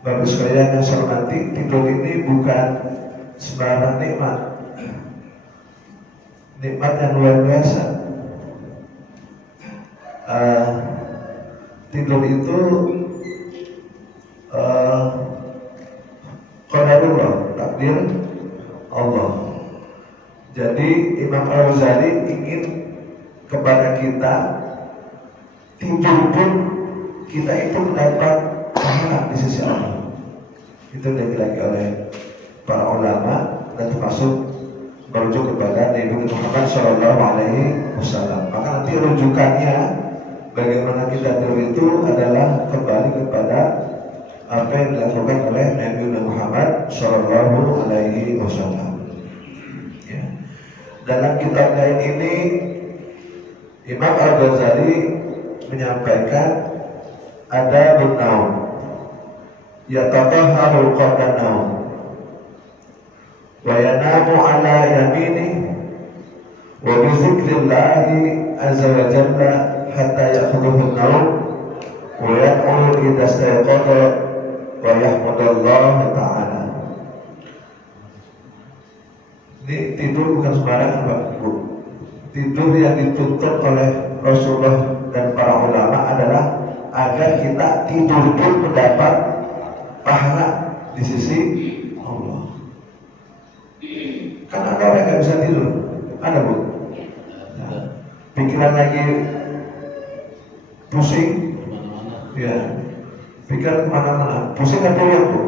Bapak sekalian yang saya hormati, tidur ini bukan sembarang nikmat. Nikmat yang luar biasa. Tidur itu qadarullah, takdir Allah. Jadi Imam Al-Ghazali ingin kepada kita tidur pun kita itu mendapat pahala di sisi Allah. Itu lagi oleh para ulama dan termasuk merujuk kepada Nabi Muhammad SAW. Maka nanti rujukannya bagaimana kita tidur itu adalah kembali kepada apa yang dilakukan oleh Nabi Muhammad SAW. Ya. Dalam kitab lain ini Imam Al-Ghazali menyampaikan ada bernaum yatahharul qabla naum wa yanamu ala yamini wa bi dzikrillahi azza wa jalla hatta ya'khudhuhu an-nawm wa yaqulu idza istayqadha wa yahmadallahu ta'ala. Ini tidur bukan sembarangan Bapak Ibu. Tidur yang dituntut oleh Rasulullah dan para ulama adalah agar kita tidur pun mendapat pahala di sisi Allah. Kan ada orang yang bisa tidur, ada Bu? Nah, pikiran lagi pusing, ya, pikiran kemana-mana, pusing atau yang Bu?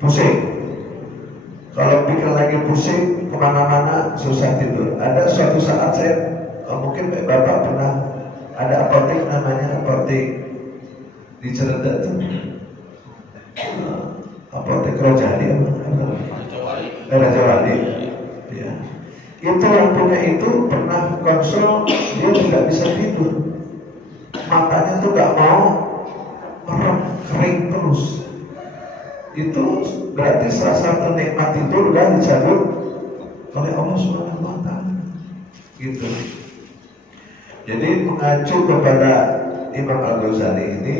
Pusing. Kalau pikiran lagi pusing kemana-mana susah tidur. Ada suatu saat saya mungkin Bapak pernah ada apotek namanya apotek di Ciledug tuh, apotek Rojali Raja Wali. Ya. Itu yang punya itu pernah konsul, dia tidak bisa tidur, matanya tuh gak mau merem, kering terus. Itu berarti salah satu nikmat tidur udah dicabut oleh Allah Subhanahu wa Ta'ala. Gitu. Jadi mengacu kepada Imam Al-Ghazali ini,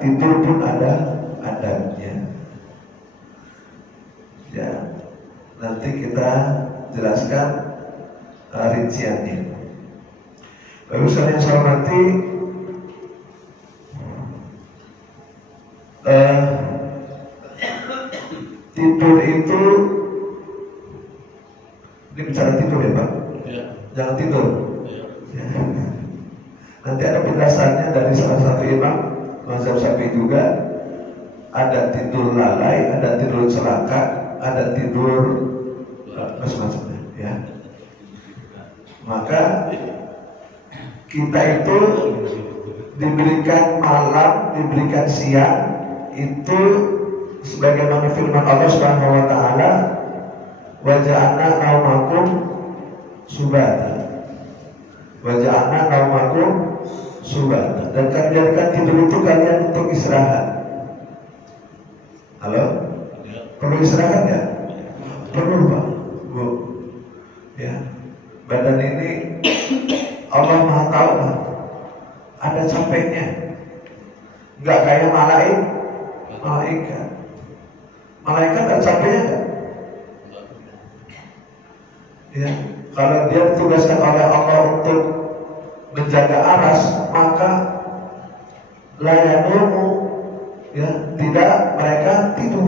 tidur pun ada adabnya. Ya, nanti kita jelaskan rinciannya. Bapak sekalian yang saya hormati, tidur itu, ini bicara tidur ya Pak? Ya. Jangan tidur. Ya. Nanti ada penjelasannya dari salah satu imam mazhab Syafi'i juga. Ada tidur lalai, ada tidur celaka, ada tidur macam-macamnya. Ya. Maka kita itu diberikan malam, diberikan siang itu sebagaimana firman Allah Subhanahu wa Ta'ala, wa ja'alna naumakum subata. Waja'alna naumakum subata. Dan kami jadikan tidur itu kalian untuk istirahat. Halo? Perlu istirahat ya? Perlu Pak, Bu. Ya. Badan ini Allah Maha tahu Pak. Ada capeknya. Enggak kayak malaikat. Malaikat ada capeknya enggak? Ya. Kalau dia ditugaskan oleh Allah untuk menjaga aras, maka layanumu, ya, tidak mereka tidur.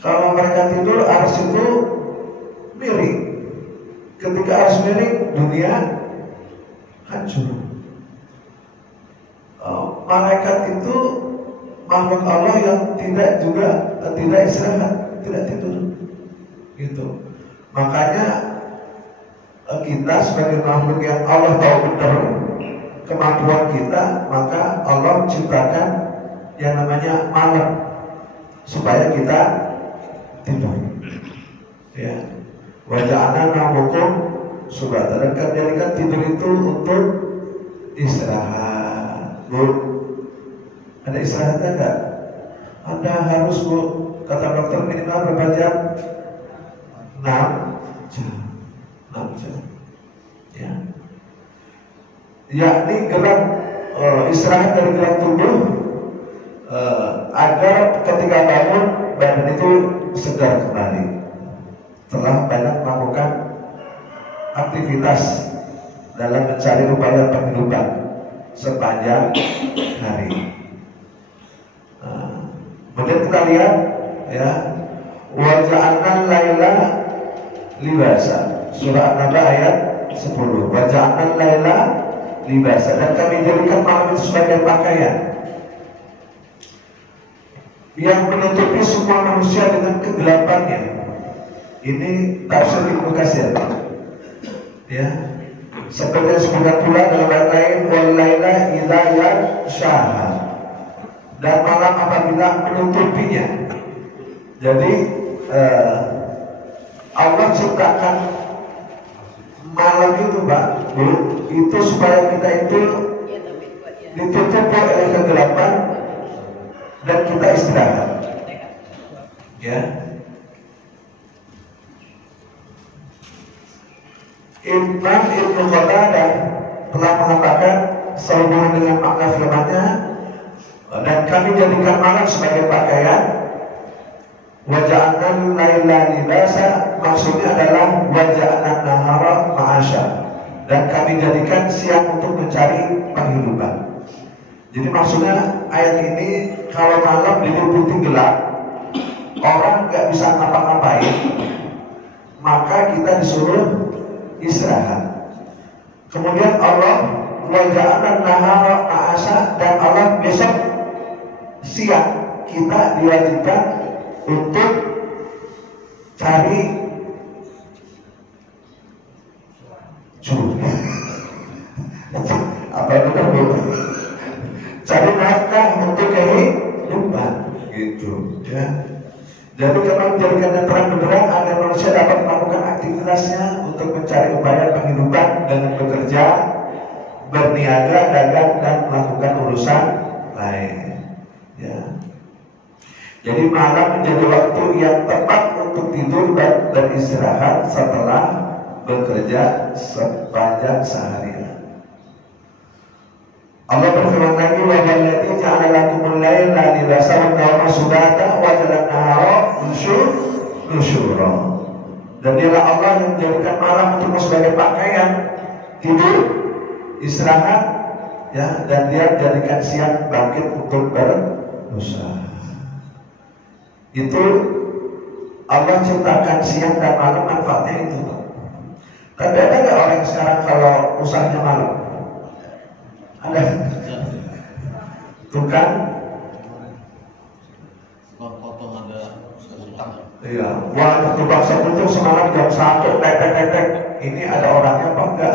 Kalau mereka tidur, aras itu miring. Ketika aras miring, dunia hancur. Malaikat itu makhluk Allah yang tidak istirahat, tidak tidur. Gitu. Makanya kita sebagai makhluk yang Allah tahu benar kemampuan kita, maka Allah ciptakan yang namanya malam supaya kita tidur. Ya. Wa ja'alna naumakum subata. Dan jadikan tidur itu untuk istirahat. Bu, ada istirahatnya enggak? Anda harus Bu, kata dokter minimal berapa jam? 6 jam. 6 jam. Ya. Yakni gerak istirahat dari gerak tubuh ketika bangun, badan itu segar kembali setelah banyak melakukan aktivitas dalam mencari upaya penghidupan sepanjang hari. Kemudian kita lihat ya, wa ja'alna laila libasa, surah An-Naba ayat 10. Wa ja'alna laila libasa, dan kami jadikan malam itu sebagai pakaian yang menutupi semua manusia dengan kegelapannya. Ini tafsir Ibnu Katsir. Ya, seperti yang disebutkan pula dalam ayat lain, wal laila idza yaghshaha, dan malam apabila menutupinya. Jadi Allah ciptakan malam itu, Pak, itu supaya kita itu ditutup oleh kegelapan dan kita istirahat. Ya. Imam Ibnu Qatadah telah mengatakan sehubungan dengan makna firman-Nya, dan kami jadikan malam sebagai pakaian, wa ja'alna laila libasa, maksudnya adalah wa ja'alna nahara ma'asya, dan kami jadikan siang untuk mencari penghidupan. Jadi maksudnya ayat ini, kalau malam diliputi gelap, orang nggak bisa ngapa-ngapain, maka kita disuruh istirahat. Kemudian Allah wa ja'alna nahara ma'asya, dan Allah besok siang kita diwajibkan untuk cari apa itu kan, cari nafkah untuk kehidupan, gitu ya. Jadi kami menjadikannya terang benderang agar manusia dapat melakukan aktivitasnya untuk mencari upaya penghidupan dengan bekerja, berniaga, dagang, dan melakukan urusan lain. Ya. Jadi malam menjadi waktu yang tepat untuk tidur dan beristirahat setelah bekerja sepanjang seharian. Allah berfirman lagi, wa allati ja'ala lakumul laila libasa wa an-nahara subata wa ja'ala an-nahara nusyura. Dan dialah Allah yang menjadikan malam untuk sebagai pakaian tidur, istirahat, ya, dan Dia jadikan siang bangkit untuk berusaha. Itu Allah ciptakan siang dan malam, manfaatnya itu. Tapi ada nggak orang sekarang kalau usahanya malam? Ada. Tuh kan? Potong ada utang. Iya. Wah, tukang sapu itu semalam jam 1 tek. Ini ada orangnya apa enggak?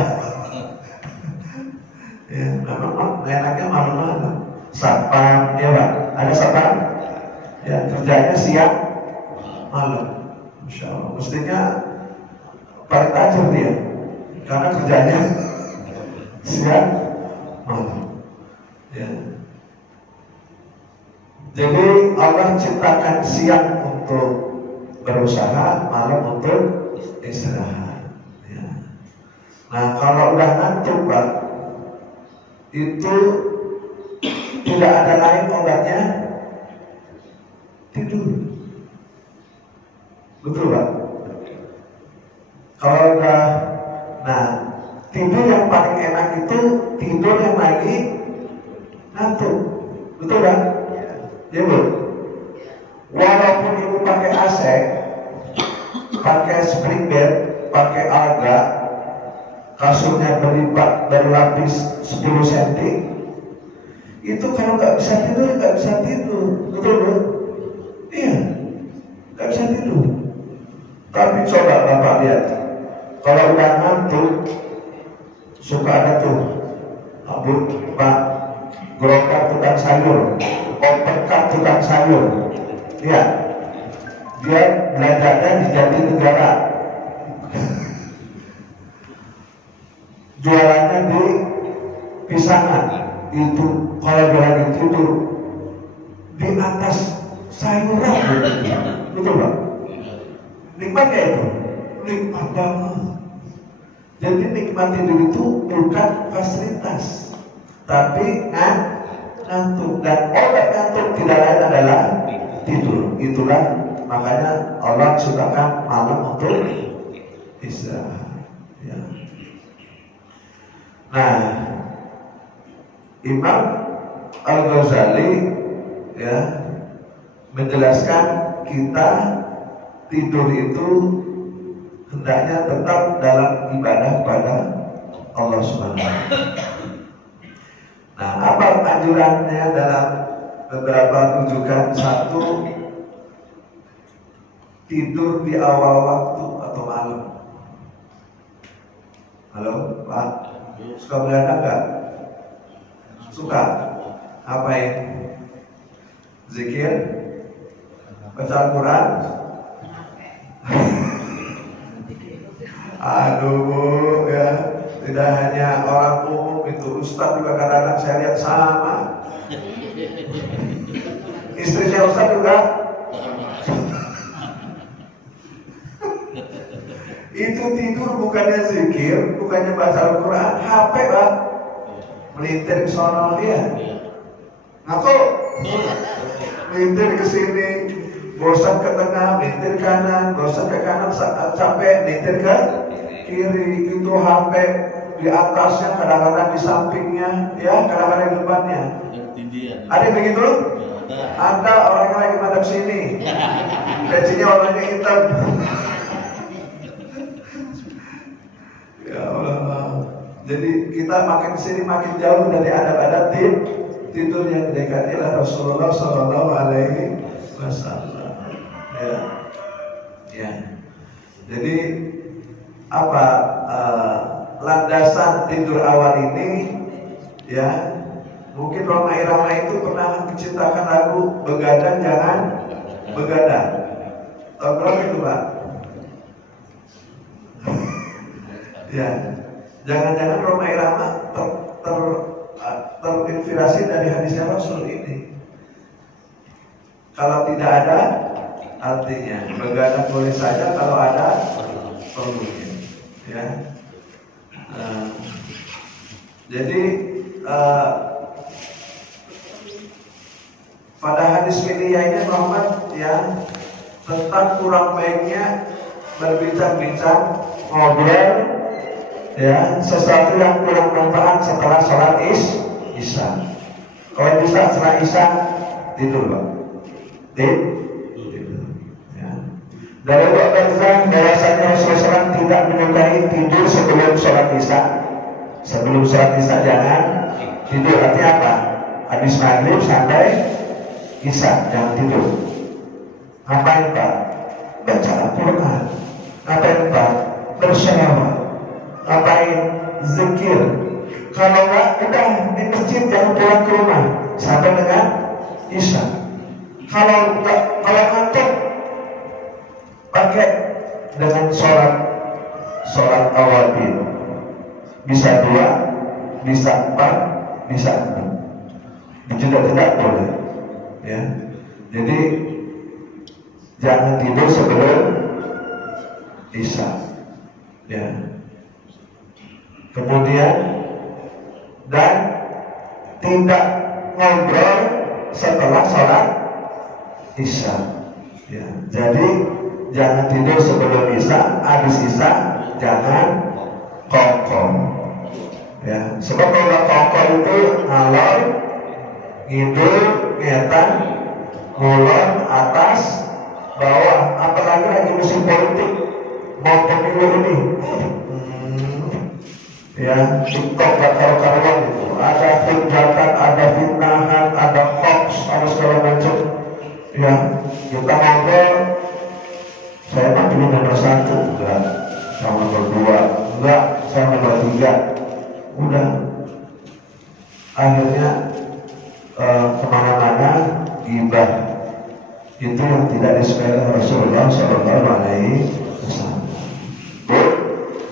Ya, memang enaknya malam-malam. Satpam, ya Pak. Ada satpam? Ya, kerjanya siang, malam. Masya Allah. Mestinya paling tajam dia, karena kerjanya siang, malam. Ya. Jadi Allah ciptakan siang untuk berusaha, malam untuk istirahat. Ya. Nah, kalau udah ngantuk, Pak, itu tidak ada lain obatnya tidur. Betul, Pak? Kalau udah, nah, tidur yang paling enak itu tidur yang lagi ngantuk. Betul, Pak? Ya, Bu. Walaupun ibu pakai AC, pakai spring bed, pakai alga, kasurnya berlapis 10 cm, itu kalau nggak bisa tidur, nggak bisa tidur. Betul, Bu? Iya, nggak bisa tidur. Tapi coba Bapak lihat, kalau udah ngantuk, suka ada tuh, Pak, gerobak tukang sayur, operkan tukang sayur, ya, dia belajarnya di Jatinegara, jualannya di pisangan. Itu kalau jualan itu di atas sayuran, betul Pak? Nikmat ya itu, nikmat banget. Jadi nikmat itu bukan fasilitas, tapi ngantuk. Dan obat ngantuk tidak lain adalah tidur. Itulah makanya Allah ciptakan malam untuk istirahat. Ya. Nah, Imam Al-Ghazali ya menjelaskan kita tidur itu hendaknya tetap dalam ibadah pada Allah Subhanahu wa Ta'ala. Nah, apa anjurannya dalam beberapa rujukan? Satu, tidur di awal waktu atau malam. Halo, Pak? Suka begadang nggak? Suka? Apain? Zikir? Baca Al-Quran? Aduh Bu, ya. Tidak hanya orang umum itu, Ustadz juga kadang-kadang saya lihat sama. Istrinya Ustadz juga. Itu tidur bukannya zikir, bukannya baca Al-Quran, HP Bang. Melintir ke sono dia. Ngaku? Melintir ke sini, bosan ke tengah, melintir kanan, bosan ke kanan, capek, melintir ke kiri. Itu HP di atasnya, kadang-kadang di sampingnya, ya, kadang-kadang di depannya. Ada yang begitu? Ada orang yang lagi madep sini, pecinya warnanya hitam. Ya Allah. Jadi kita makin sini makin jauh dari adab-adab tidur yang didekati oleh Rasulullah Sallallahu Alaihi Wasallam. Ya. Ya. Jadi apa landasan tidur awal ini? Ya. Mungkin Roma Irama itu pernah menciptakan lagu Begadang Jangan Begadang. Tahu berapa itu Pak? Ya, jangan-jangan Roma Irama terinspirasi dari hadisnya Rasul ini. Kalau tidak ada, artinya begadang boleh saja, kalau ada perlunya. Ya. Jadi pada hadis fidyah ini Muhammad ya tentang kurang baiknya berbincang-bincang, ngobrol, ya sesuatu yang kurang bermanfaat setelah sholat isya. Kalau bisa setelah isya tidur Pak. Tidur. Ya. Dari Bapak bahwasanya Rasulullah tidak menyukai tidur sebelum sholat isya. Sebelum sholat isya jangan tidur. Artinya apa? Habis maghrib sampai isya jangan tidur. Ngapain Pak? Baca Al-Quran. Ngapain Pak? Bersyawat. Ngapain? Zikir. Kalau enggak, udah di masjid jangan pulang ke rumah sampai dengan isya. Kalau ngantuk, pakai dengan sholat awabin. Bisa 2, bisa 4, bisa 6. Tidak boleh. Ya. Jadi jangan tidur sebelum isya. Ya. Kemudian dan tidak ngobrol setelah sholat isya. Ya. Jadi jangan tidur sebelum isya, habis isya jangan kongkong. Ya. Sebab kalau kongkong itu ngalor, ngidul, ngetan, ngulon, atas, bawah, apalagi lagi musim politik mau pemilu ini. Ya, TikTok gak karuan itu. Ada hujatan, ada fitnahan, ada hoax, ada segala macam. Ya, kita ngobrol. Saya mah pilih nomor 1, enggak. Sama nomor 2, enggak. Saya nomor 3, udah. Akhirnya kemana-mana gibah. Itu yang tidak disukai oleh Rasulullah Sallallahu Alaihi Wasallam.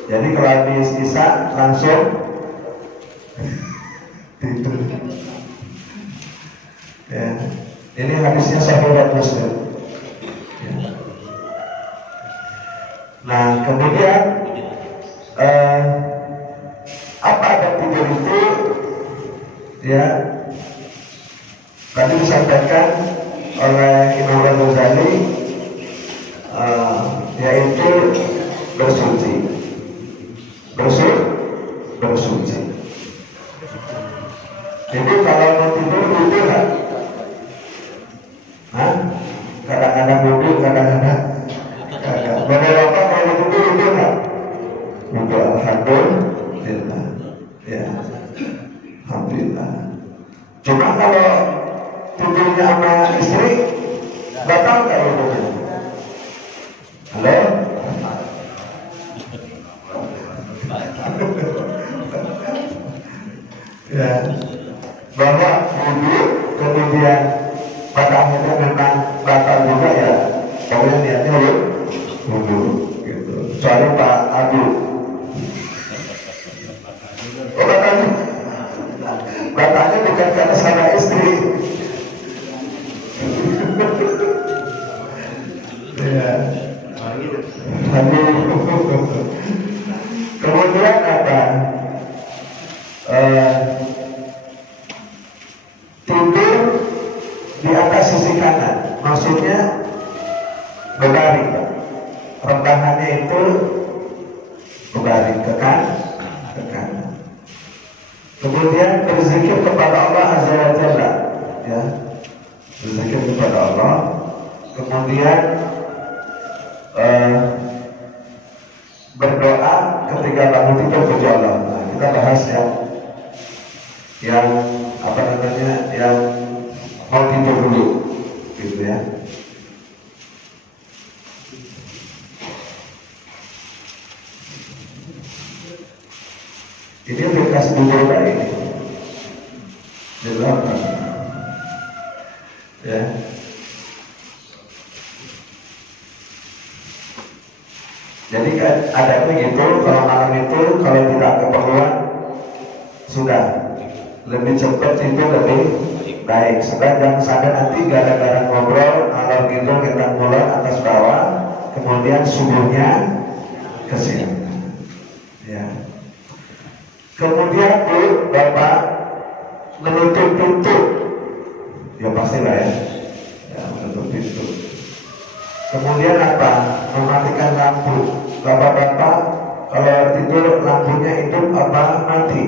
Jadi kalau habis isya langsung tidur. Ya, ini hadisnya Sahih Muslim. Ya. Nah, kemudian apa ada tidur itu? Ya, tadi disampaikan oleh Imam Ghazali, yaitu bersuci. Bersuci. Jadi kalau mau tidur wudu nggak? Kadang-kadang wudu, kadang-kadang kagak. Bapak-bapak kalau tidur wudu nggak? Wudu, alhamdulillah. Ya, alhamdulillah. Cuma kalau tidurnya sama istri, batal nggak wudunya? Halo? Ya, bahwa wudu kemudian pada akhirnya memang batal juga ya. Pokoknya niatnya wudu gitu. Soalnya Pak Abu, batalnya bukan karena sama istri. Ya. Kemudian apa? Tidur di atas sisi kanan, maksudnya berbaring. Rebahannya itu berbaring ke kanan. Kemudian berzikir kepada Allah Azza wa Jalla, ya, berzikir kepada Allah. Kemudian berdoa ketika bangun tidur kepada Allah. Nah, kita bahas yang apa namanya, yang mau tidur dulu, gitu ya. Ini aplikasi Google baik, di belakang, ya. Jadi kan ada begitu, kalau malam itu kalau tidak keperluan sudah lebih cepat tidur lebih baik. Sebab jangan sampai nanti gara-gara ngobrol alor gitu kita mulai atas bawah, kemudian subuhnya kesiangan. Ya. Kemudian Bu, Bapak menutup pintu, ya pastilah ya, menutup pintu. Kemudian apa? Mematikan lampu. Bapak-bapak kalau tidur lampunya hidup apa mati?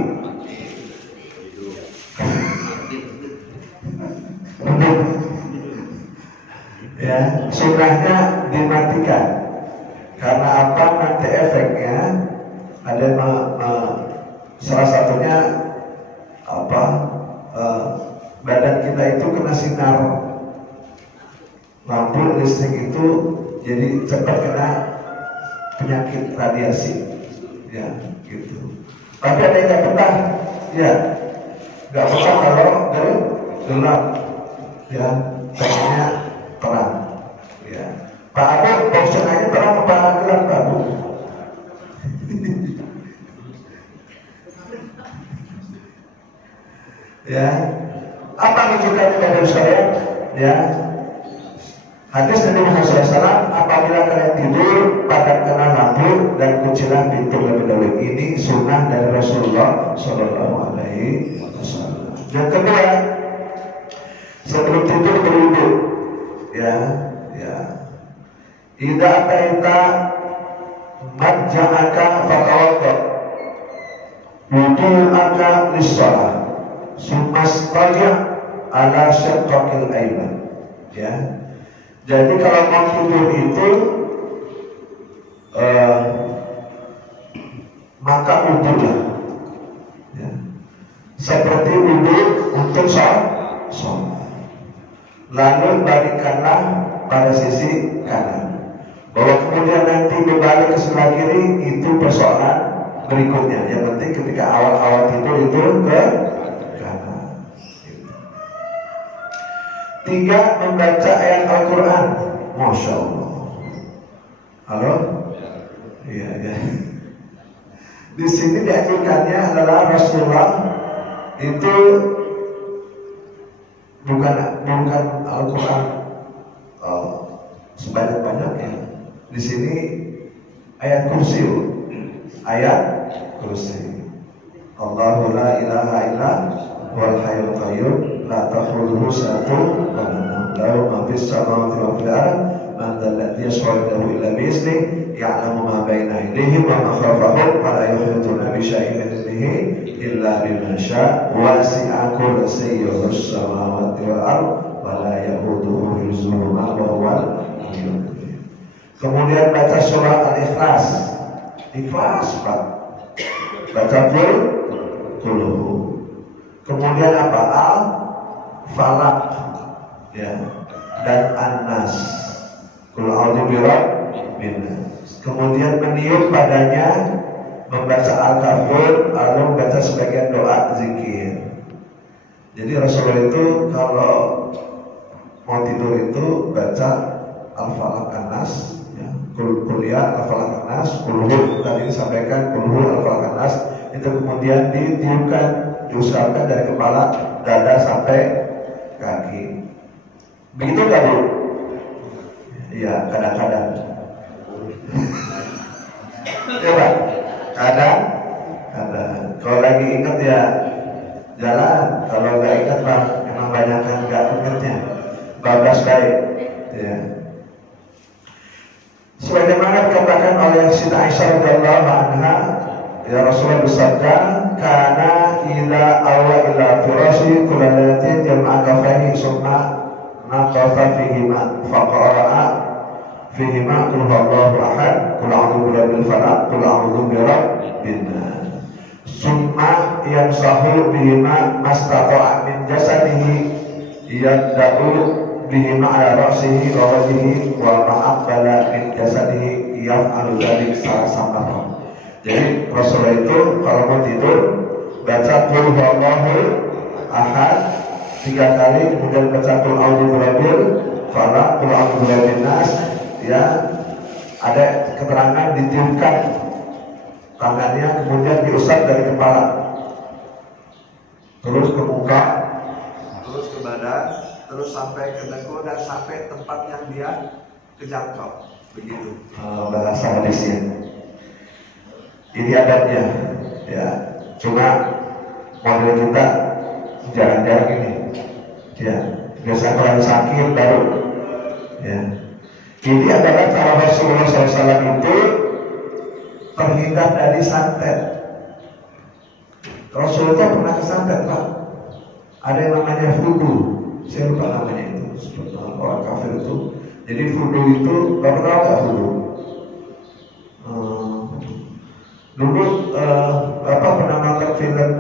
Ya, sunnahnya dimatikan. Karena apa? Nanti efeknya ada salah satunya apa? Badan kita itu kena sinar lampu listrik itu, jadi cepat kena penyakit radiasi, ya gitu. Tapi ada yang nggak betah, ya nggak betah kalau gelap, ya pengennya terang, ya. Pak Abu, bosan aja terang apa gelap Pak Abu? Ya, apa rujukannya dari saya? Ya. Hadis Nabi Muhammad SAW, apabila kalian tidur, padamkanlah lampu dan kuncilah pintu lebih dahulu. Ini sunnah dari Rasulullah SAW. Yang kedua, sebelum tidur berwudu, ya. Idza ataita madja'aka fatawadda, wudu'aka lis-shalah, sumastaya' ala syaqqil ayman. Ya. Jadi kalau mau tidur itu maka wudulah, ya. Seperti wudu untuk sholat. Lalu balikkanlah pada sisi kanan. Bahwa kemudian nanti berbalik ke sebelah kiri itu persoalan berikutnya. Yang penting ketika awal-awal tidur itu ke kanan. Tiga, membaca ayat Al-Quran. Masya Allah. Halo? Iya. Di sini dianjurkannya adalah Rasulullah itu bukan Al-Quran sebanyak-banyaknya. Di sini ayat kursi. Allahu la ilaha illa wal hayyul qayyum la ta'khudhuhu sinatun wa la nawm lahu ma fis samawati wa fil ardh man dzal ladzi yashhadu illa bi idzni ya'lamu ma baina aydihim wa ma khalfahum wa la yuhituna bi syai'in min ilmihi illa bima syaa wasi'a kursiyyuhu as-samawati wal ardh wa la yahuduhu hifdzuhuma wa huwal aliyyul azim. Kemudian baca surat Al-Ikhlas. Ikhlas Pak. Baca Qul. Kemudian apa? Al-Falaq ya, dan An-Nas. Qul a'udzu birabbin nas. Kemudian meniup padanya, membaca Al-Kafir, lalu membaca sebagian doa zikir. Jadi Rasulullah itu kalau mau tidur itu baca Al-Falaq An-Nas ya. Qul ya Al-Falaq An-Nas, Qul hu tadi disampaikan Qul hu Al-Falaq An-Nas, itu kemudian ditiupkan, diusapkan dari kepala, dada sampai kaki. Begitu nggak Bu? Iya, kadang-kadang. Coba, kadang. Kalau lagi ingat ya jalan. Kalau nggak ingat Pak, memang banyak kan nggak ingatnya. Bablas baik. Ya. Sebagaimana dikatakan oleh Siti Aisyah radhiyallahu anha, ya Rasulullah bersabda, "Kana idza awa ila firashi kulalatin jama'a kafaihi summa naqafa fihima faqara'a fihima qul huwallahu ahad, qul a'udzu birabbil falaq, qul a'udzu birabbin nas. Summa yamsahu bihima mastata'a min jasadihi yad'u bihima ala ra'sihi wa wajhihi wa ma'aqbala min jasadihi yaf'alu dzalik sama-sama." Jadi Rasulullah itu kalau mau tidur baca Qul huwallahu ahad 3 kali, kemudian baca Qul a'udzu birabbil falaq, Qul a'udzu birabbin nas ya. Ada keterangan ditiupkan tangannya, kemudian diusap dari kepala terus ke muka, terus ke badan, terus sampai ke dagu dan sampai tempat yang dia kejangkau. Begitu bahasa hadisnya. Ini adabnya, ya. Cuma model kita jarang-jarang ini, ya. Biasanya orang sakit baru, ya. Ini adalah cara Rasulullah SAW itu terhindar dari santet. Rasulullah pernah kesantet Pak. Ada yang namanya vudu, saya lupa namanya itu, seperti orang kafir itu. Jadi vudu itu, baru tahu nggak vudu? Dulu Bapak pernah nonton film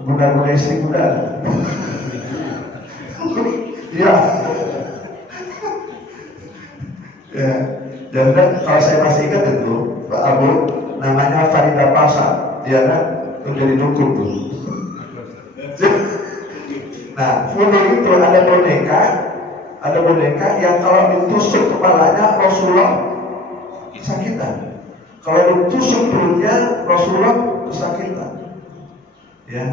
Guna-guna istri muda? Iya. Ya. Dan kalau saya masih ingat itu Pak Abu, namanya Farida Pasha, dia kan menjadi dukun tuh. Nah, vudu itu ada boneka yang kalau ditusuk kepalanya Rasulullah kesakitan. Kalau ditusuk perutnya Rasulullah kesakitan. Ya.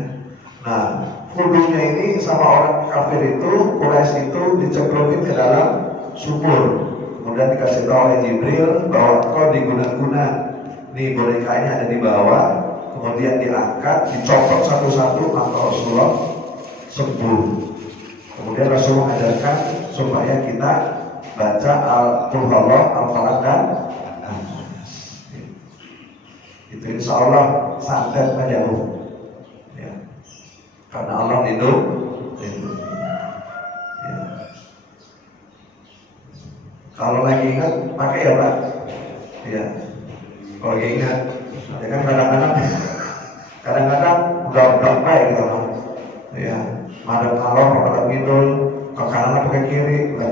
Nah, vudunya ini sama orang kafir itu, Quraisy itu dicemplungin ke dalam sumur. Kemudian dikasih tahu oleh Jibril bahwa kau diguna-guna. Nih bonekanya ada di bawah. Kemudian diangkat, dicopot satu-satu, maka Rasulullah sembuh. Kemudian Rasulullah ajarkan supaya kita baca Al-Qul huwallahu, Al-Falaq dan itu insya Allah santet menjauh ya. Karena Allah lindung ya. Kalau lagi ingat pakai ya Pak ya. Kalau lagi ingat ya kan kadang-kadang udah baik gitu ya. Madam Allah pada ngidul ke kanan atau ke kiri ya.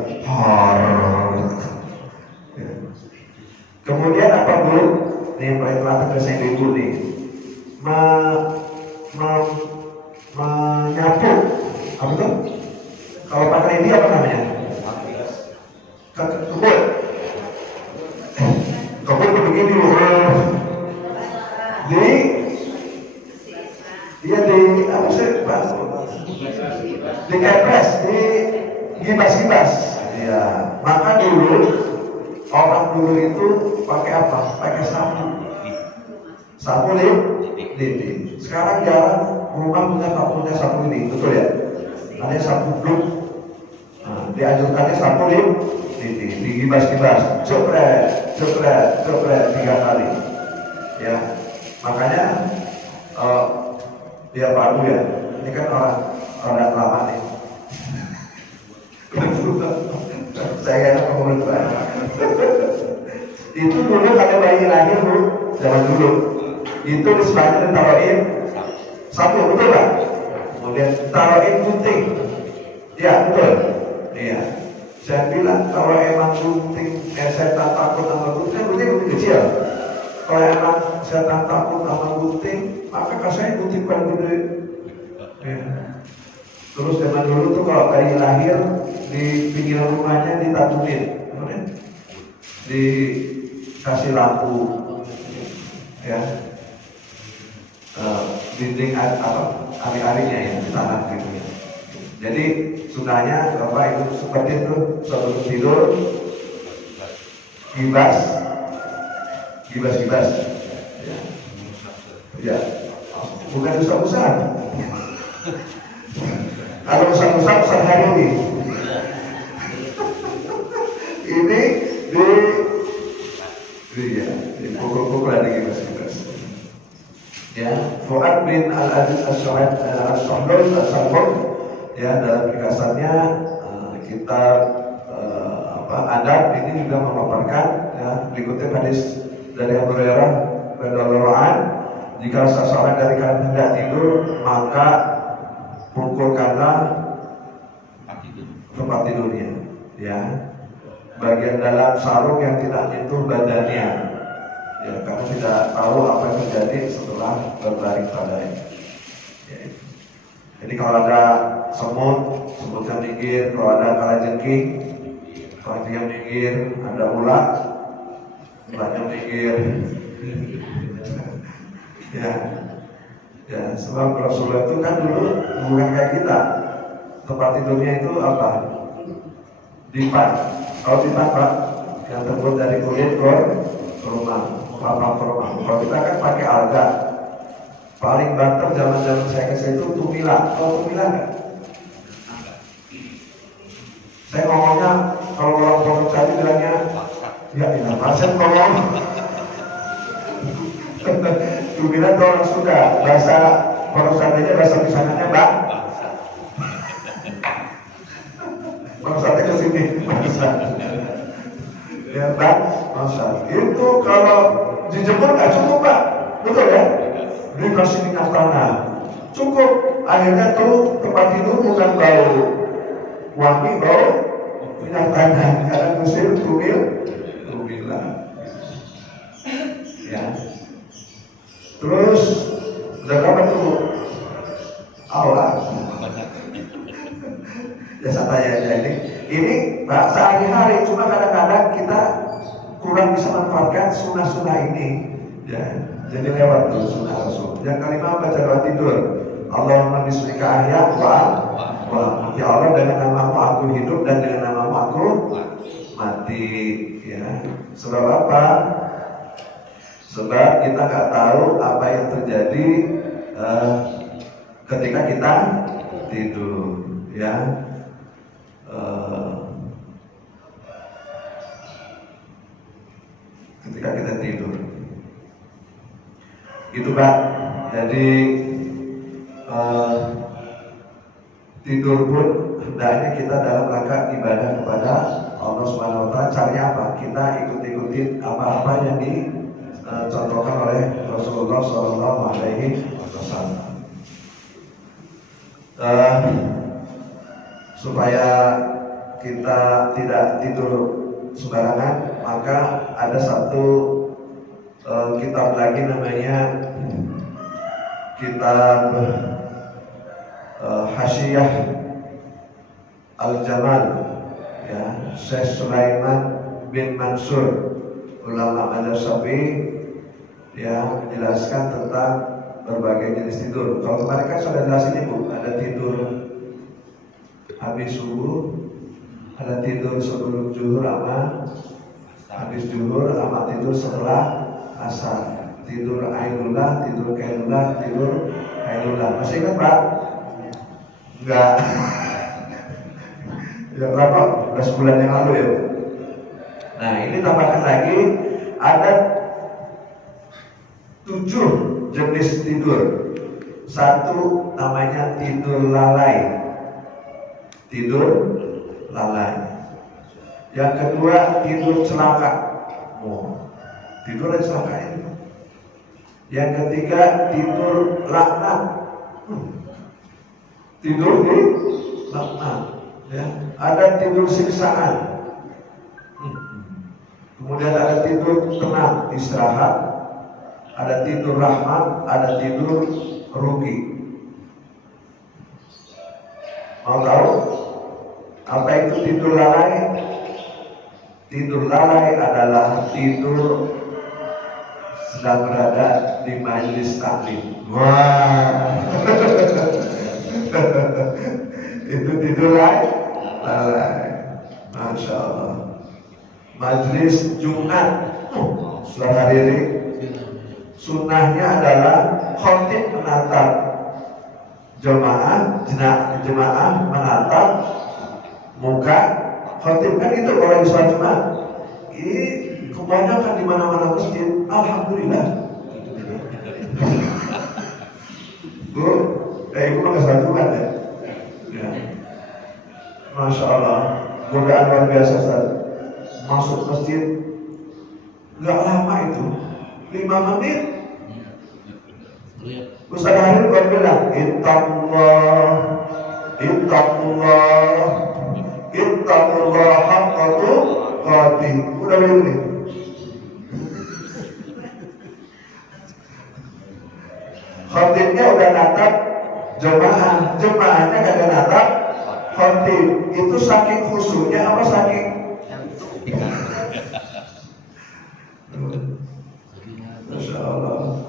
Kemudian apa Bu? Ini yang paling terakhir bahasa Ibu nih, menyapu, apa tuh? Kalau pakai ini apa namanya? Kebun. Kebun begini di apa sih? Di kepres, di gibas-gibas. Ya, maka orang dulu itu pakai apa? Pakai sapu lidi. Sekarang jarang rumah punya sapu lidi, betul ya? Ada sapu bluk. Nah, dianjurkannya sapu digibas-gibas, cepret 3 kali. Ya, makanya dia Pak Abu ya, ini kan orang lama nih. Saya ngomong itu dulu kalau bayi lahir Bu, zaman dulu itu di sebelahnya ditaruhin satu, betul kan? Kemudian taruhin gunting, ya betul, iya. Saya bilang kalau emang gunting, setan takut sama gunting, kan gunting kecil. Kalau emang setan takut sama gunting, maka kasihnya gunting paling gede. Ya. Terus zaman dulu tuh kalau bayi lahir di pinggir rumahnya ditatuin, dikasih lampu, ya, dinding ari-arinya ya di tanah gitu ya. Jadi sunahnya bapak itu seperti itu sebelum tidur gibas, ya, bukan usah-usah. Kalau usah-usah sehari ini di pukul-pukul ada gibas. Ya, Fuad bin Al-Aziz As-Sahlun ya, dalam ringkasannya kita adab ini juga memaparkan ya, dikutip hadis dari Abu Hurairah radhiyallahu anhu, jika seseorang dari kalian hendak tidur maka pukulkanlah tempat tidurnya, ya, bagian dalam sarung yang tidak menyentuh badannya, ya, karena tidak tahu apa yang terjadi setelah berbaring padanya. Ya, jadi kalau ada semutnya minggir, kalau ada kalajengking minggir, ada ulahnya minggir. Ya, sebab Rasulullah itu kan dulu bukan kayak kita. Tempat tidurnya itu apa? Dipan. Kalau dipan Pak, yang terbuat dari kulit kurma. Kalau kita kan pakai alga. Paling banter zaman saya kecil itu tumila. Kalau tumila kan? Saya ngomongnya kalau orang pondok tadi bilangnya ya pasien ngomong. Tumila itu orang Sunda, bahasa pondok tadinya bahasa pisanannya Mbak. Maksudnya ke sini, ya Mbak, itu kalau dijemur nggak cukup Pak, betul ya? Dikasih minyak tanah, cukup. Akhirnya tuh tempat tidur bukan bau wangi, bau minyak tanah. Karena Mesir tumila, ya. Terus udah berapa tuh? Allah. Ya santai aja ini Pak, sehari-hari, cuma kadang-kadang kita kurang bisa manfaatkan sunnah-sunnah ini, ya. Jadi lewat tuh sunnah Rasul. Yang kelima baca doa tidur. Allahumma bismika ahya wa ya Allah, dengan namamu aku hidup dan dengan namamu aku mati, ya. Sebab apa? Sebab kita nggak tahu apa yang terjadi ketika kita tidur, ya. Ketika kita tidur itu Pak. Jadi tidur pun hendaknya kita dalam rangka ibadah kepada Allah Subhanahu wa Ta'ala. Caranya apa? Kita ikutin apa-apa yang dicontohkan oleh Rasulullah Shallallahu Alaihi Wasallam. Supaya kita tidak tidur sembarangan, maka ada satu kitab lagi namanya kitab Hasyiyah Al-Jamal, ya, Syekh Sulaiman bin Mansur, ulama Madzhab Syafi'i, ya, menjelaskan tentang berbagai jenis tidur. Kalau kemarin kan sudah jelas ini Bu, ada tidur habis subuh, ada tidur sebelum zuhur sama habis zuhur, sama tidur setelah asar, tidur ailullah, tidur kailullah, tidur hailullah. Masih ingat Pak? Enggak. Ya berapa? Udah sebulan yang lalu ya. Nah ini tambahkan lagi ada 7 jenis tidur. Satu namanya tidur lalai. Tidur lalai. Yang kedua tidur celaka. Tidur celaka ini. Yang ketiga tidur laknat. Tidur di laknat. Ya. Ada tidur siksaan. Kemudian ada tidur tenang, istirahat. Ada tidur rahmat, ada tidur rugi. Mau tahu apa itu tidur lalai? Tidur lalai adalah tidur sedang berada di majelis taklim. Wah, itu tidur lalai. Masya Allah. Majelis Jumat, setelah hadiri, sunnahnya adalah khotib menatap jemaah menatap muka khotib. Kan itu kalau di sholat Jumat. Ini kebanyakan di mana-mana masjid, alhamdulillah. Bu, ibu nggak sholat Jumat ya? Ya. Masya Allah, godaan luar biasa Ustaz. Masuk masjid nggak lama itu, 5 menit. Ustaz Harun baru bilang, Ittaqullah haqqa tuqatih. Udah begini. Khotibnya udah natap jemaahnya kagak natap khotib. Itu saking khusyuknya apa saking Masya Allah.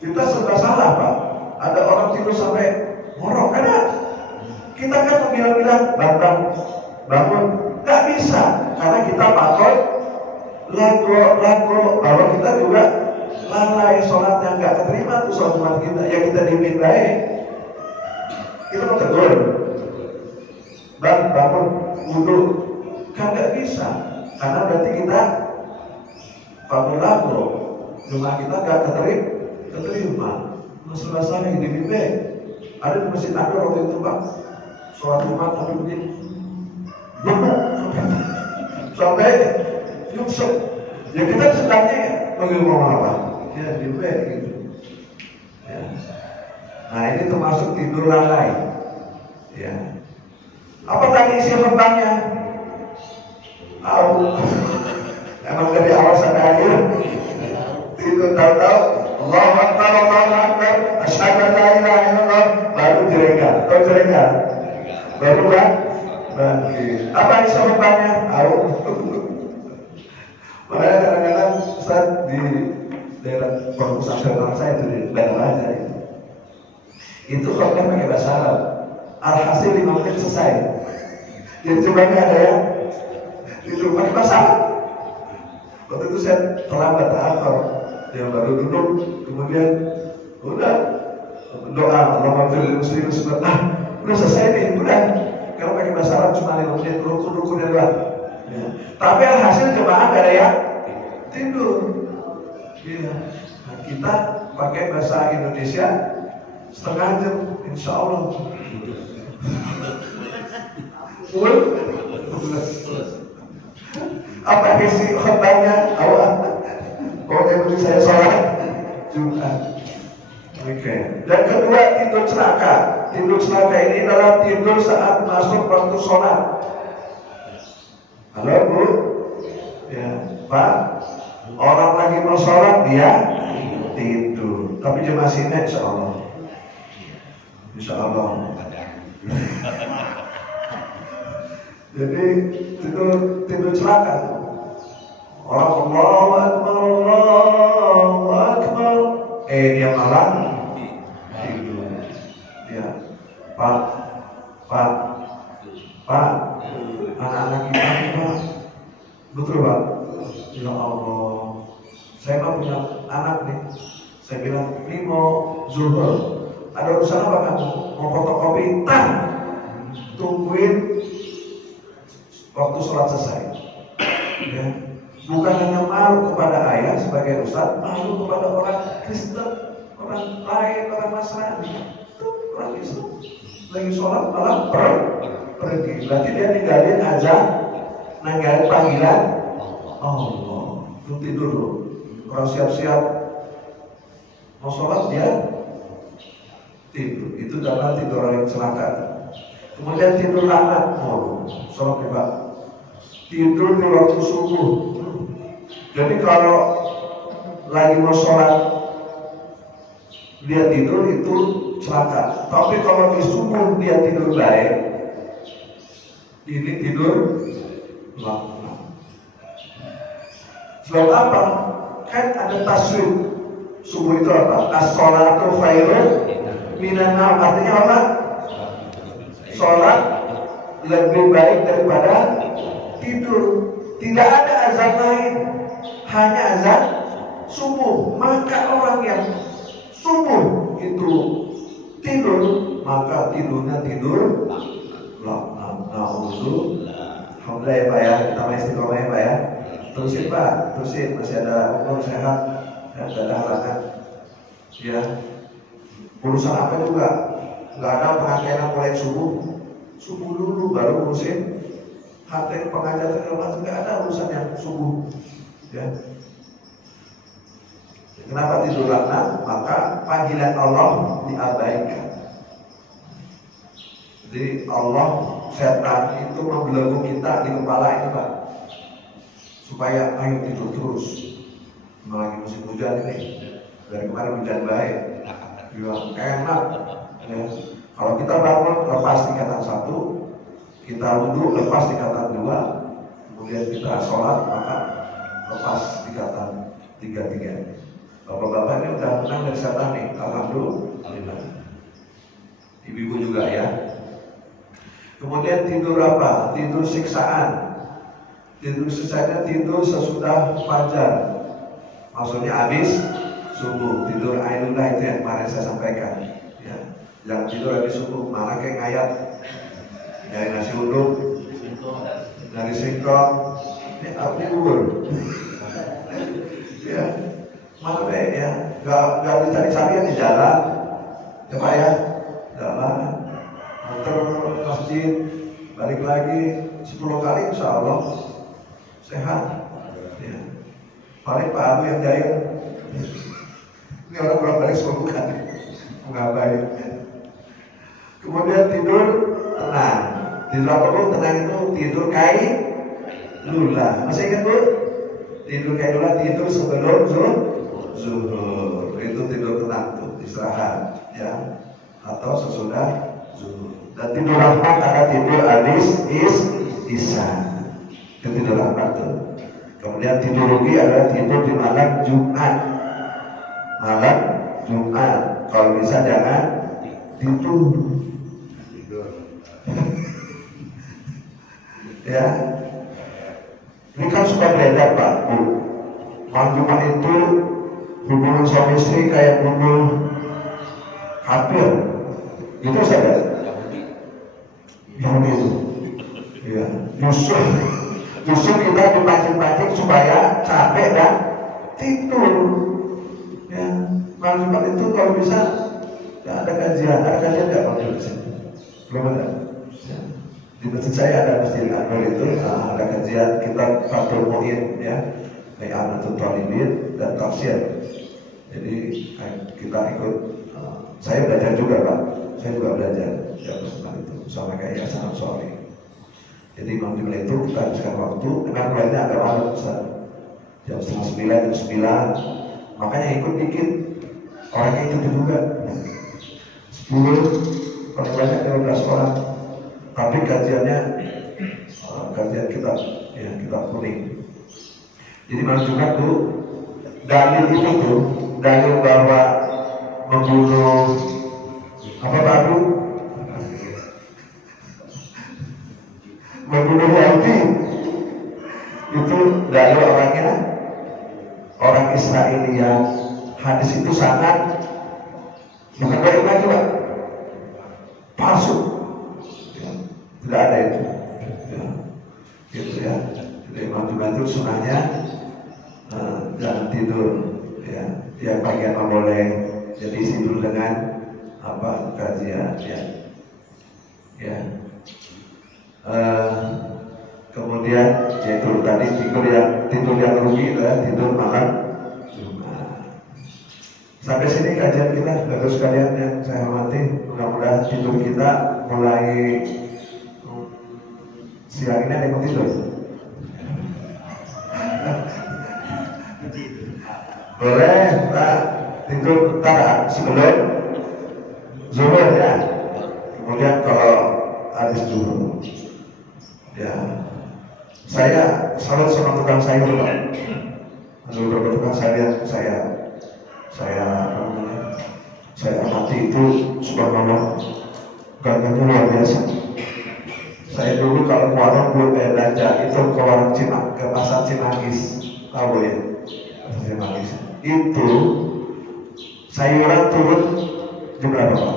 Kita serba salah Pak. Ada orang tidur sampai ngorok. Ada. Kita kan bilang bangun. Gak bisa. Karena kita pakai lagu. Bahwa kita juga lalai. Sholat yang gak keterima tuh sholat Jumat kita. Ya kita dimin baik. Kita mau tegur. Bangun wudu. Kan gak bisa. Karena berarti kita pakai lagu. Jumlah kita gak keterima. Masalah saya ini bimbing. Ada di masjid ada waktu itu Pak, sholat Jumat tapi begini, sampai nyungsep. Ya kita sedangnya bagi ngomong apa? Ya bimbing gitu. Ya. Nah ini termasuk tidur lalai. Ya. Apa tadi isi khutbahnya? Emang dari awal sampai akhir tidur tahu-tahu Allahu Akbar, asyhadu an la ilaha illallah, baru jerengga. Tahu jerengga? Baru kan? Bangkit. Apa isi khutbahnya? Makanya kadang-kadang Ustaz di daerah pondok pesantren saya itu di daerah aja itu khutbah pakai bahasa Arab. Alhasil 5 menit selesai. Jadi coba ada ya tidur pakai bahasa Arab. Waktu itu saya terlambat akhir, dia baru duduk, kemudian udah doa Allahumma fil muslimin subhanallah, udah selesai nih, udah. Kalau pakai bahasa Arab cuma 5 menit, rukun-rukunnya doang. Ya. Tapi alhasil jemaah gak ada yang tidur. Ya. Nah, kita pakai bahasa Indonesia setengah jam, insya Allah. Apa isi khutbahnya? Pokoknya mesti saya sholat Jumat. Oke. Dan kedua tidur celaka. Tidur celaka ini adalah tidur saat masuk waktu sholat. Halo Bu, ya Pak. Orang lagi mau sholat dia tidur. Tapi jemaah sini insya Allah. Insya Allah. Jadi tidur celaka. Orang Allahu Akbar. Dia malah tidur. Ya, Pak, anak-anak kita Pak. Betul Pak. Ya Allah. Saya mah punya anak nih. Saya bilang ini mau zuhur. Ada urusan apa kamu? Mau fotokopi? Tungguin waktu sholat selesai. Ya. Bukan hanya malu kepada ayah sebagai ustaz, malu kepada orang Kristen, orang lain, orang Nasrani. Itu orang Islam lagi sholat malah pergi. Berarti dia ninggalin azan, ninggalin panggilan Allah. Itu tidur dulu. Orang siap-siap mau sholat dia tidur. Itu karena tidur orang yang celaka. Kemudian tidur laknat, sholat tiba. Tidur di waktu subuh. Jadi kalau lagi mau sholat dia tidur itu celaka. Tapi kalau di subuh dia tidur baik, ini tidur laknat. Sebab apa? Kan ada tasbih. Subuh itu apa? As-sholatu khairun minan naum. Artinya apa? Sholat lebih baik daripada tidur. Tidak ada azan lain, hanya azan subuh. Maka orang yang subuh itu tidur, maka tidurnya tidur laknat. Alhamdulillah ya Pak ya, kita masih istiqomah ya Pak ya. Terusin Pak, terusin, masih ada umur sehat, ya, ada halangan. Ya, urusan apa juga, nggak ada pengajian mulai subuh dulu baru urusin hati pengajian segala macam, nggak ada urusan yang subuh. Ya. Kenapa tidur laknat? Maka panggilan Allah diabaikan. Jadi Allah, setan itu membelenggu kita di kepala ini Pak, supaya ayo tidur terus. Lagi musim hujan ini, dari kemarin hujan baik, enak. Ya. Kalau kita bangun lepas tingkatan 1, kita wudhu lepas tingkatan 2, kemudian kita sholat maka lepas tingkatan 3. Bapak-bapak ini udah menang dari setan nih, alhamdulillah. Ibu-ibu juga ya. Kemudian tidur apa? Tidur siksaan. Tidur siksaan, tidur sesudah fajar. Maksudnya habis subuh. Tidur ainullah itu yang kemarin saya sampaikan. Ya. Yang tidur habis subuh, malah kayak ngayat. Dari nasi uduk, dari singkong, ini api ubur. Ya, mana deh ya? Gak dicari-cari di jalan, ya Pak ya, jalan, muter masjid, balik lagi 10 kali, insya Allah sehat. Ya. Paling Pak Abu yang jahit. Ini orang pulang balik 10 kali, nggak baik. Kemudian tidur tenang. Tidur apa Bu? Tenang itu tidur kailula. Masih ingat Bu? Tidur kailula, tidur sebelum zuhur. Itu tidur tenang tuh, istirahat ya. Atau sesudah zuhur. Dan tidur rahmat akan tidur isya. Itu tidur rahmat tuh. Kemudian tidur rugi adalah tidur di malam Jumat. Malam Jumat. Kalau bisa jangan tidur. Ya, ini kan suka beredar Pak Bu. Malam Jumat itu hubungan suami istri kayak bunuh kafir. Itu saja. Yang itu, ya, justru kita dipancing-pancing supaya capek dan tidur. Ya, malam Jumat itu kalau bisa, ya, ada kajian nggak kalau di sini? Belum ada. Ya. Di masjid saya ada masjid Anwar itu ada kajian kita Fathul Mu'in ya, I'anatul Talibin dan tafsir. Jadi kita ikut, saya belajar juga Pak, saya juga belajar ya itu sama kayak Yayasan Ansori. Jadi malam itu kita habiskan waktu, karena mulainya agak malam Ustaz, jam 8:30, jam 9, makanya ikut dikit, orangnya itu juga 10, kalau banyak 15 orang. Tapi kajiannya kajian kitab ya, kitab kuning. Jadi malam Jumat tuh dalil itu tuh, dalil bahwa membunuh apa baru membunuh Yahudi itu dalil orangnya orang Israelia. Hadis itu sangat bukan baik lagi Pak, palsu. Tidak ada itu ya. gitu ya. Jadi Imam Jumat itu sunahnya jangan tidur ya. Yang bagian boleh jadi tidur dengan apa kajian ya. Kemudian yaitu tadi tidur yang rugi ya, tidur malam Jumat. Sampai sini kajian kita, bapak sekalian yang saya hormati. Mudah-mudahan tidur kita mulai siang ini ada yang mau tidur. Boleh Pak tidur bentar sebelum zuhur ya. Kemudian kalau habis zuhur ya, saya salut sama tukang sayur Pak. Ada beberapa tukang sayur saya amati itu subhanallah, gagahnya luar biasa. Saya dulu kalau ke warung belanja itu ke warung Cina, ke pasar Cimanggis, tahu ya? Pasar Cimanggis. Itu sayuran turun jam berapa Pak?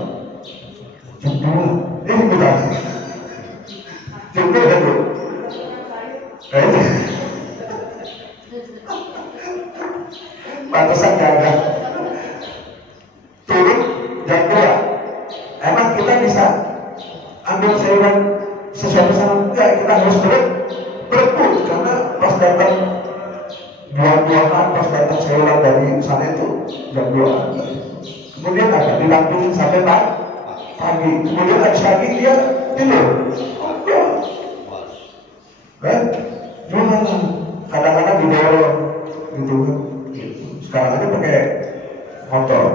Jam 2. Bukan. Jam 2 kan Bu? Pantesan gagah. Turun jam 2. Emang kita bisa ambil sayuran sesuai pesanan? Enggak, kita harus berebut karena pas datang buah-buahan, pas datang sayuran dari sana itu jam 2. Kemudian apa? Dilampirkan sampai pagi. Kemudian habis pagi dia tidur. Gimana? Kadang-kadang didorong gitu kan. Sekarang aja pakai motor.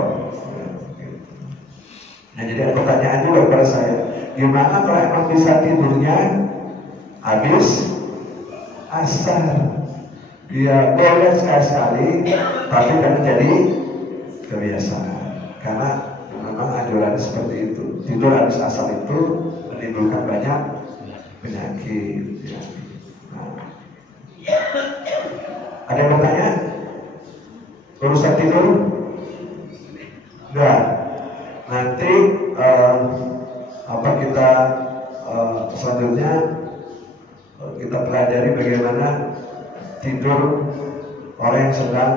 Nah, jadi ada pertanyaan juga kepada saya, gimana kalau emang bisa tidurnya habis asar? Ya boleh sekali-sekali, tapi kan jadi kebiasaan. Karena memang anjuran seperti itu. Tidur habis asar itu menimbulkan banyak penyakit. Ya. Nah. Ada yang bertanya? Urusan tidur? Enggak. Nanti kita selanjutnya kita pelajari bagaimana tidur orang yang sedang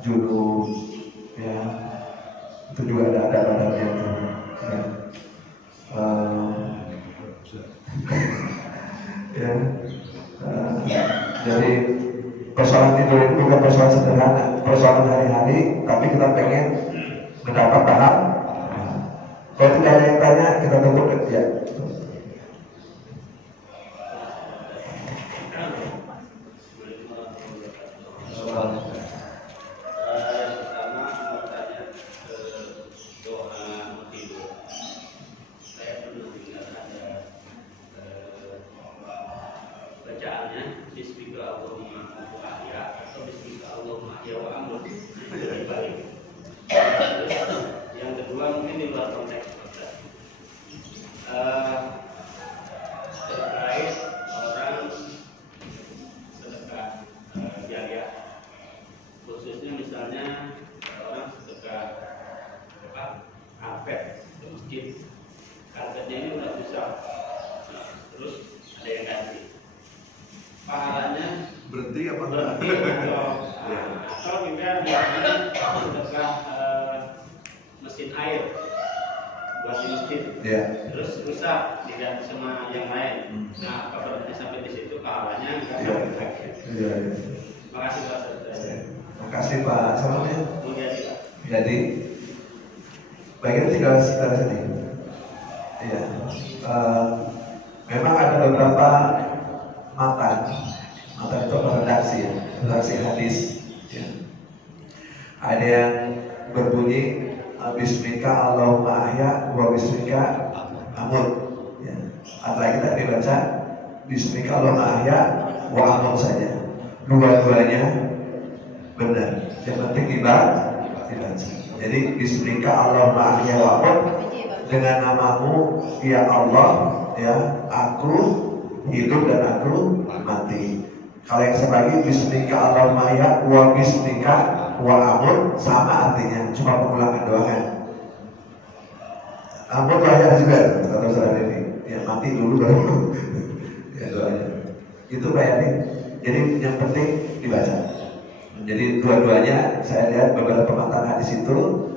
junub ya. Itu juga ada adab-adabnya itu ya. Jadi persoalan tidur itu bukan persoalan sederhana, persoalan hari-hari, tapi kita pengen mendapat tahap. Kalau tidak ada yang tanya, kita tutup ya. Mesin air buat di masjid, terus rusak diganti sama yang lain. Nah, kalau sampai di situ pahalanya enggak pakai. Terima kasih Pak. Terima kasih Pak. Salamnya. Mulyadi Pak. Jadi bagian tinggal sekitar sini. Iya. Memang ada beberapa matan itu redaksi hadis. Ya. Ada yang berbunyi Bismika Allahumma ahya wa bismika amut ya. Atau kita dibaca Bismika Allahumma ahya wa amut saja. Dua-duanya benar. Yang penting dibaca. Jadi Bismika Allahumma ahya wa amut, dengan namamu ya Allah ya, aku hidup dan aku mati. Kalau yang sebagi Bismika Allahumma ahya wa bismika wa amut sama artinya, cuma pengulangan doang. Amut lahir juga kata saudara ini, ya mati dulu baru ya doanya. Itu bayangin. Jadi yang penting dibaca. Jadi dua-duanya saya lihat beberapa matan hadis itu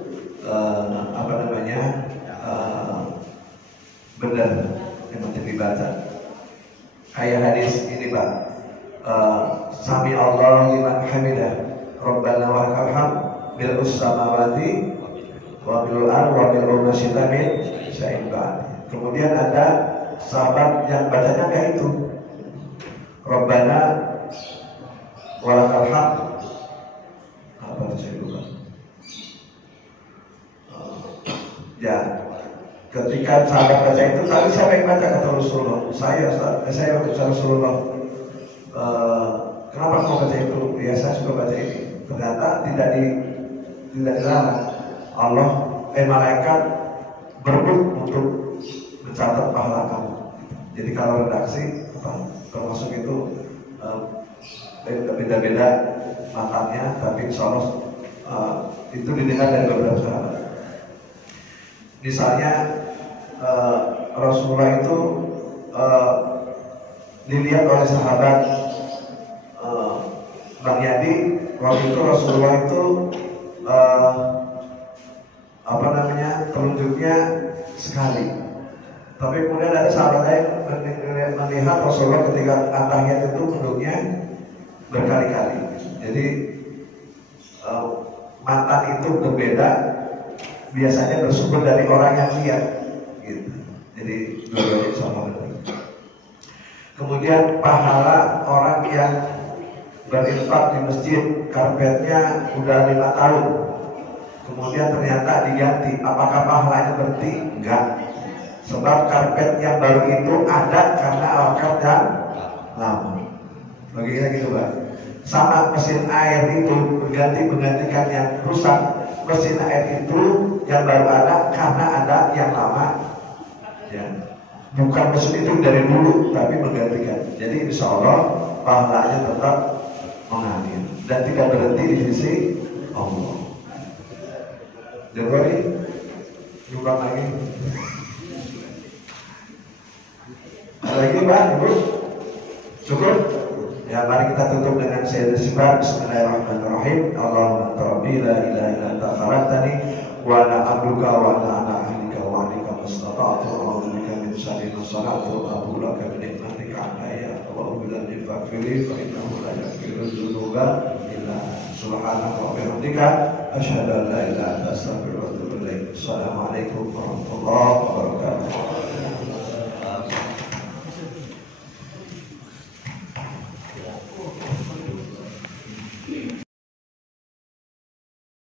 benar yang penting dibaca. Kayak hadis ini Pak, Sami Allah liman hamidah, Rabbana wa lakal hamd, bil samawati wa bil ardi wa bil masyita min syai'in ba'd. Kemudian ada sahabat yang bacanya kayak itu, Rabbana wa lakal hamd. Apa saya lupa. Ya, ketika sahabat baca itu, tadi siapa yang baca kata Rasulullah? Saya baca Rasulullah. Kenapa kau baca itu? Ya saya suka baca ini. Ternyata tidak dilarang. Allah, malaikat berebut untuk mencatat pahala kamu. Jadi kalau redaksi termasuk itu beda-beda matanya, tapi insya Allah itu didengar dari beberapa sahabat. Misalnya Rasulullah itu dilihat oleh sahabat Bang Yadi. Waktu itu Rasulullah itu telunjuknya sekali. Tapi kemudian ada sahabat lain melihat Rasulullah ketika tahiyat itu telunjuknya berkali-kali. Jadi matan itu berbeda, biasanya bersumber dari orang yang lihat, gitu. Jadi dua-duanya sama. Kemudian pahala orang yang berinfak di masjid, karpetnya udah 5 tahun, kemudian ternyata diganti, apakah pahalanya berhenti? Enggak. Sebab karpet yang baru itu ada karena karpet yang lama. Bagaimana gitu Pak? Sama mesin air itu menggantikan yang rusak. Mesin air itu yang baru ada karena ada yang lama. Ya. Bukan mesin itu dari dulu, tapi menggantikan. Jadi insya Allah pahalanya tetap mengalir dan tidak berhenti di sisi Allah. Jadi jumlah lagi. Ada lagi Pak, Ibu? Cukup? Ya, mari kita tutup dengan sayyidul sifat. Bismillahirrahmanirrahim. Allahumma rabbi la ilaha illa anta khalaqtani wa ana abduka wa ana ahlika wa alika mastata'tu wa bika min syarri ma sana'tu wa abu laka bi ni'matika alayya wa billahi faghfirli fa innahu la yaghfiru dzunuba illa subhanaka wa bihamdika asyhadu an la ilaha illa anta astaghfiruka wa atubu ilaik. Assalamualaikum warahmatullahi wabarakatuh.